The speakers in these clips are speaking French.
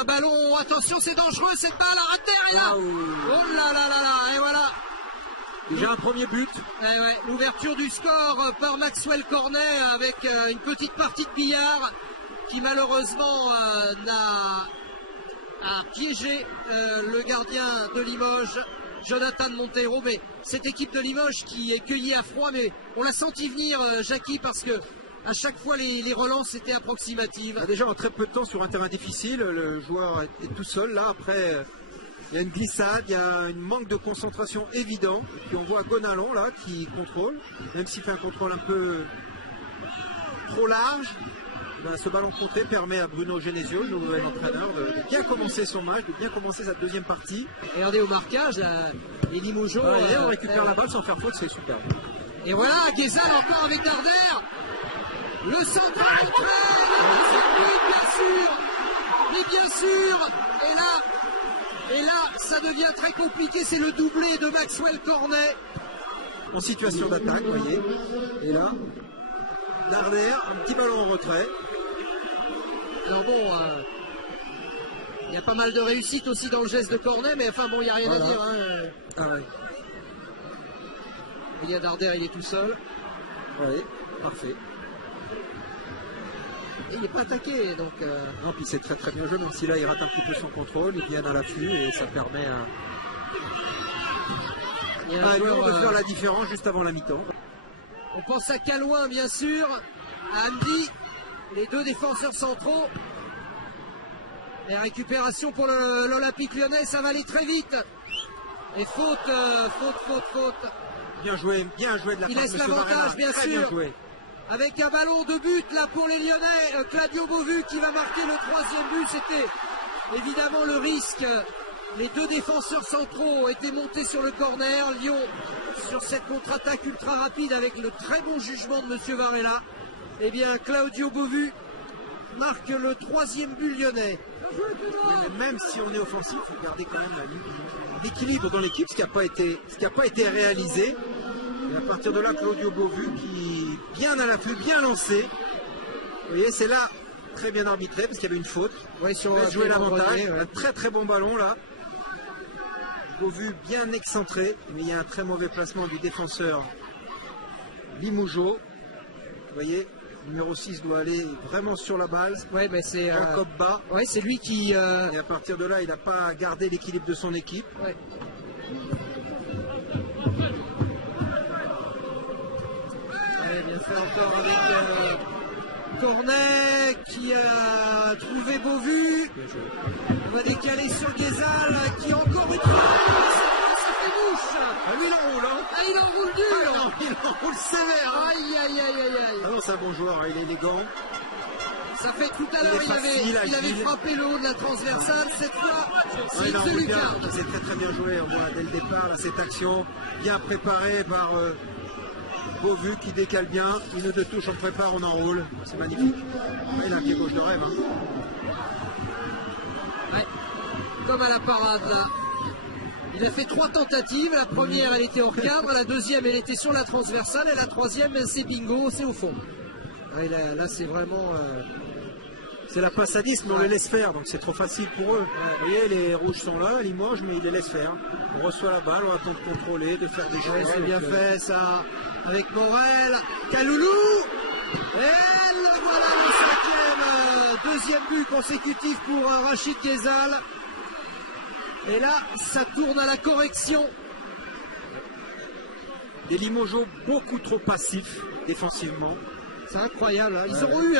un ballon, attention c'est dangereux cette balle, Arder est là. Oh là là là là, et voilà. Déjà un premier but. Ouais, l'ouverture du score par Maxwell Cornet avec une petite partie de billard qui malheureusement a piégé le gardien de Limoges, Jonathan Monteiro. Mais cette équipe de Limoges qui est cueillie à froid, mais on l'a senti venir, Jackie, parce que à chaque fois les relances étaient approximatives. Déjà en très peu de temps sur un terrain difficile, le joueur est tout seul. Là après, il y a une glissade, il y a un manque de concentration évident. Et puis on voit Gonalon là qui contrôle, même s'il fait un contrôle un peu trop large. Ben, ce ballon contré permet à Bruno Genesio, le nouvel entraîneur, de bien commencer son match, de bien commencer sa deuxième partie. Regardez au marquage, les Limogeaux. Et on récupère la balle sans faire faute, c'est super. Et voilà, Guézal encore avec Darder. Le centre bien sûr. Mais bien sûr. Et là, ça devient très compliqué. C'est le doublé de Maxwell Cornet. En situation d'attaque, vous voyez. Et là, Darder, un petit ballon en retrait. Alors bon, il y a pas mal de réussite aussi dans le geste de Cornet, mais enfin bon, il n'y a rien à dire. Hein. Ah ouais. Il y a Darder, il est tout seul. Oui, parfait. Et il n'est pas attaqué, donc... Non, puis c'est très très bien joué, même si là il rate un petit peu son contrôle, il vient à l'affût et ça permet à Lyon de faire la différence juste avant la mi-temps. On pense à Calouin, bien sûr, à Andy, les deux défenseurs centraux. Et récupération pour l'Olympique Lyonnais, ça va aller très vite. Et faute. Bien joué de la part de Il laisse l'avantage, bien sûr. Avec un ballon de but là pour les Lyonnais, Claudio Beauvu qui va marquer le troisième but. C'était évidemment le risque. Les deux défenseurs centraux étaient montés sur le corner. Lyon sur cette contre-attaque ultra rapide avec le très bon jugement de Monsieur Varela. Eh bien, Claudio Beauvu marque le troisième but lyonnais. Même si on est offensif, il faut garder quand même l'équilibre dans l'équipe, ce qui n'a pas été réalisé. Et à partir de là, Claudio Beauvu qui bien à l'affût, bien lancé. Vous voyez, c'est là très bien arbitré parce qu'il y avait une faute. Oui, sur jouer l'avantage. Un très très bon ballon là. Beauvu bien excentré, mais il y a un très mauvais placement du défenseur Limougeau. Vous voyez, numéro 6 doit aller vraiment sur la balle. Ouais, mais c'est Jacob Bas. Ouais, c'est lui qui. Et à partir de là, il n'a pas gardé l'équilibre de son équipe. Ouais. Ouais, bien fait encore avec Cornet qui a trouvé Beauvu. On va décaler sur Guézal qui encore une fois. Ça fait bouche. Ah lui, il enroule, hein. Ah, il enroule dur. Ah, non, il enroule sévère. Hein. Aïe. Ah non, c'est un bon joueur, il est élégant. Ça fait tout à l'heure, il avait frappé le haut de la transversale. Cette fois, c'est Lucas. C'est très très bien joué. On voit dès le départ là, cette action bien préparée par Beauvu qui décale bien. Une ou deux touches, on prépare, on enroule. C'est magnifique. Ouais, il a un pied gauche de rêve. Hein. Ouais. Comme à la parade là. Il a fait 3 tentatives. La première, elle était hors cadre. La deuxième, elle était sur la transversale. Et la troisième, c'est bingo, c'est au fond. Ouais, là c'est vraiment. C'est la passe à 10, mais on les laisse faire, donc c'est trop facile pour eux. Ouais. Vous voyez, les rouges sont là, Limoges, mais ils les laissent faire. On reçoit la balle, on attend de contrôler, de faire des choses. C'est bien fait ça. Avec Morel, Kaloulou. Et le voilà le 5e, deuxième but consécutif pour Rachid Guézal. Et là, ça tourne à la correction. Des Limogeaux beaucoup trop passifs défensivement. C'est incroyable. Hein. Ils auront eu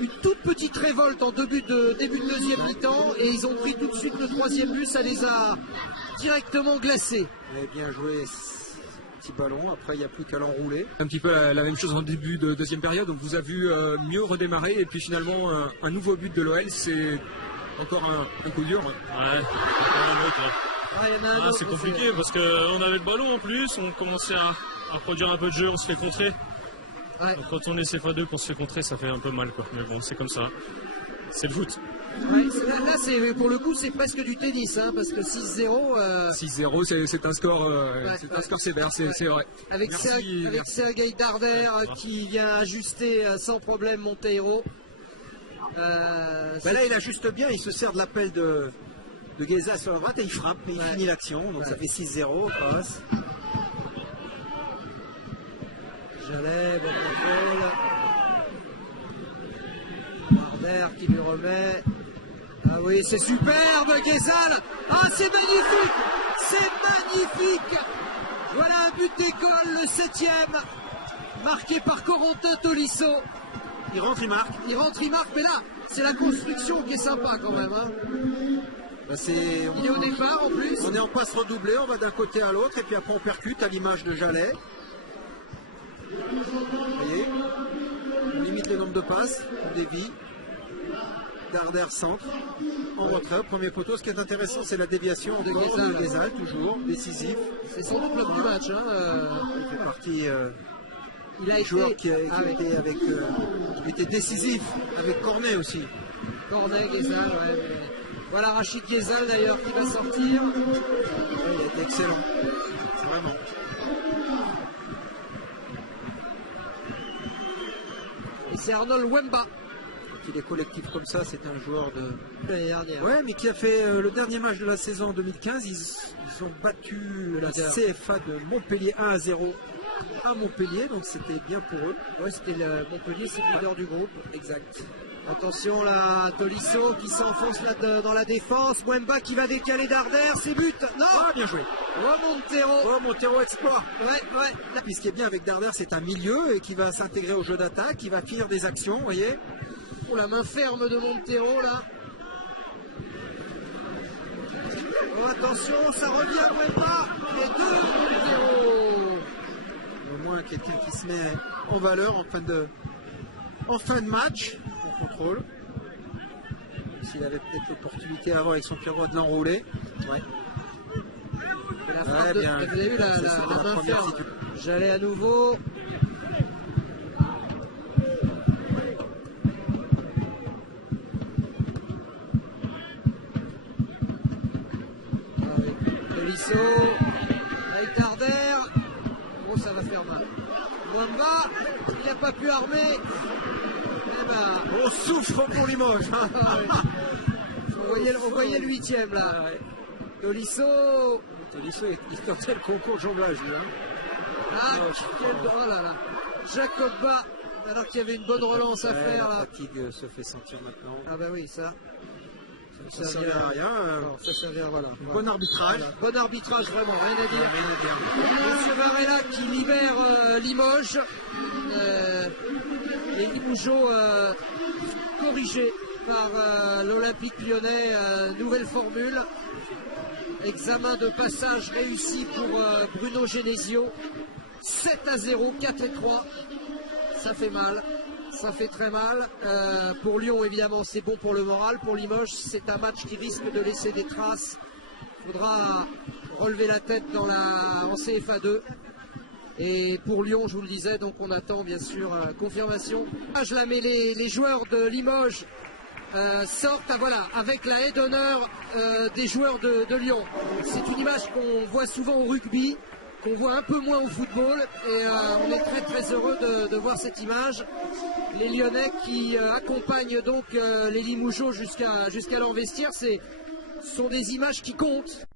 une toute petite révolte en début de deuxième mi-temps et ils ont pris tout de suite le troisième but. Ça les a directement glacés. Et bien joué, petit ballon. Après, il n'y a plus qu'à l'enrouler. Un petit peu la même chose en début de deuxième période. Donc vous avez vu mieux redémarrer et puis finalement un nouveau but de l'OL. C'est encore un coup dur. Ouais. C'est compliqué parce qu'on avait le ballon en plus. On commençait à produire un peu de jeu. On se fait contrer. Ouais. Donc quand on est CFA2 pour se faire contrer, ça fait un peu mal, quoi. Mais bon, c'est comme ça. C'est le foot. Ouais, là, pour le coup, c'est presque du tennis, hein, parce que 6-0. 6-0, c'est un score, c'est un score sévère, c'est vrai. Avec Sergei Darder qui vient ajuster sans problème Monteiro. Là, il ajuste bien, il se sert de l'appel de Gueza sur la droite et il frappe, et il finit l'action. Donc ça fait 6-0. Passe. Jalais, bon contrôle. Darder qui lui remet. Ah oui, c'est superbe, Guézal. Ah, c'est magnifique. C'est magnifique. Voilà un but d'école, le 7e, marqué par Corentin Tolisso. Il rentre, il marque. Il rentre, il marque, mais là, c'est la construction qui est sympa quand même. Hein. Il est au départ en plus. On est en passe redoublée, on va d'un côté à l'autre et puis après on percute à l'image de Jalais. Vous voyez, on limite le nombre de passes, on dévie. Darder centre, en retrait, premier poteau. Ce qui est intéressant, c'est la déviation de Guézal, toujours, décisif. C'est sans doute l'homme du match. Hein, il fait partie il a des joueurs été, qui était décisif, avec Cornet aussi. Cornet, Guézal, ouais. Mais... Voilà Rachid Guézal d'ailleurs qui va sortir. Ouais, il a été excellent, vraiment. Et c'est Arnold Wemba. Qui est collectif comme ça, c'est un joueur de l'année dernière. Ouais, mais qui a fait le dernier match de la saison en 2015. Ils ont battu la CFA de Montpellier 1-0 à Montpellier, donc c'était bien pour eux. Ouais, c'était le Montpellier, c'est le leader du groupe. Exact. Attention là, Tolisso qui s'enfonce là dans la défense. Wemba qui va décaler Darder, c'est but. Non, bien joué. Montero exploit. Ouais. Puis ce qui est bien avec Darder, c'est un milieu et qui va s'intégrer au jeu d'attaque, qui va finir des actions, vous voyez. Oh, la main ferme de Montero là. Oh, attention, ça revient à Wemba. Les deux Montero. Au moins quelqu'un qui se met en valeur en fin de match. On contrôle. S'il avait peut-être l'opportunité avant avec son pied-droit de l'enrouler. Ouais. La frappe vous avez vu la main ferme. J'allais à nouveau. Tolisso, avec Darder. Oh, ça va faire mal. Wemba, il n'a pas pu armer. Eh ben, on souffre pour Limoges. on voyait le 8e là. Tolisso, il tentait le concours de jonglage lui. Ah, oh là là. Jacob Bas, alors qu'il y avait une bonne relance à faire là. La fatigue se fait sentir maintenant. Ah bah oui, ça. Ça servait à rien. Ça servait à voilà. Bon arbitrage. Voilà. Bon arbitrage, vraiment, rien à dire. Monsieur Varela qui libère Limoges. Les Limougeaux corrigés par l'Olympique Lyonnais. Nouvelle formule. Examen de passage réussi pour Bruno Genesio. 7-0, 4-3. Ça fait mal. Ça fait très mal. Pour Lyon, évidemment, c'est bon pour le moral. Pour Limoges, c'est un match qui risque de laisser des traces. Il faudra relever la tête en CFA 2. Et pour Lyon, je vous le disais, donc on attend bien sûr confirmation. Je la mets, les joueurs de Limoges sortent avec la haie d'honneur des joueurs de Lyon. C'est une image qu'on voit souvent au rugby, qu'on voit un peu moins au football, et on est très très heureux de voir cette image. Les Lyonnais qui accompagnent donc les Limougeaux jusqu'à leur vestiaire, ce sont des images qui comptent.